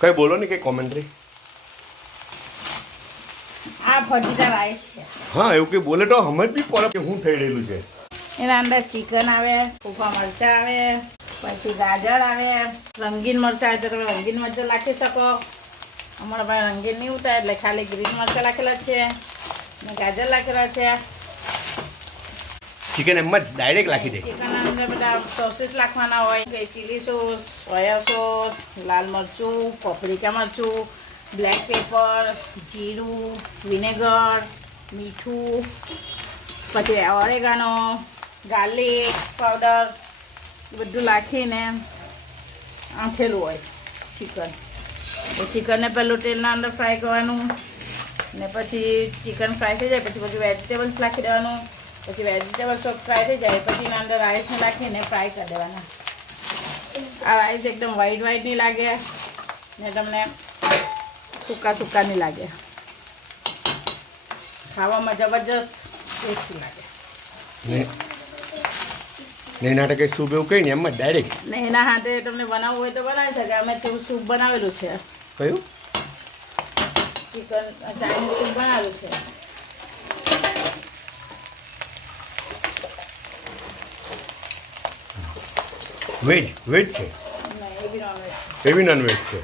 કઈ બોલો ને કઈ કોમેન્ટ્રી. આ ફજીતા રાઈસ છે. હા એવું કઈ બોલે તો સમજ બી પડે કે શું થઈ રહેલું છે. એના અંદર ચિકન આવે, સૂકા મરચાં આવે, પછી ગાજર આવે, રંગીન મરચાં આવે તો તમે રંગીન મરચાં નાખી શકો. અમારા ભાઈ રંગીન નહીં ઉતારે એટલે ખાલી ગ્રીન મરચાં નાખેલા છે ને ગાજર નાખેલા છે. ચિકન એમ જ ડાયરેક્ટ નાખી દે. ચિકનના અંદર બધા સોસીસ નાખવાના હોય કે ચીલી સોસ, સોયા સોસ, લાલ મરચું, પપરિકા મરચું, બ્લેક પેપર, જીરું, વિનેગર, મીઠું, પછી ઓરેગાનો, ગાર્લિક પાવડર બધું નાખીને આંઠેલું હોય ચિકન. તો ચિકનને પહેલું તેલના અંદર ફ્રાય કરવાનું ને પછી ચિકન ફ્રાય થઈ જાય પછી વેજીટેબલ્સ નાખી દેવાનું. પછી વેજીટેબલ્સ ફ્રાય થઈ જાય પછી એના અંદર રાઈસને નાખીને ફ્રાય કરી દેવાના. આ રાઈસ એકદમ વ્હાઈટ નહીં લાગે ને તમને સૂકા નહીં લાગે. ખાવામાં જબરજસ્ત ટેસ્ટી લાગે. ને એના માટે કઈ સૂપ એવું કઈ ને એમ જ ડાયરેક્ટ. ને એના હાથે તમને બનાવવું હોય તો બનાવી શકે. અમે તેવું સૂપ બનાવેલું છે. કયું? ચિકન ચાઇનીઝ સૂપ બનાવેલું છે. વેજ છે નહીં, એ બી નોનવેજ છે. એવી નોનવેજ છે.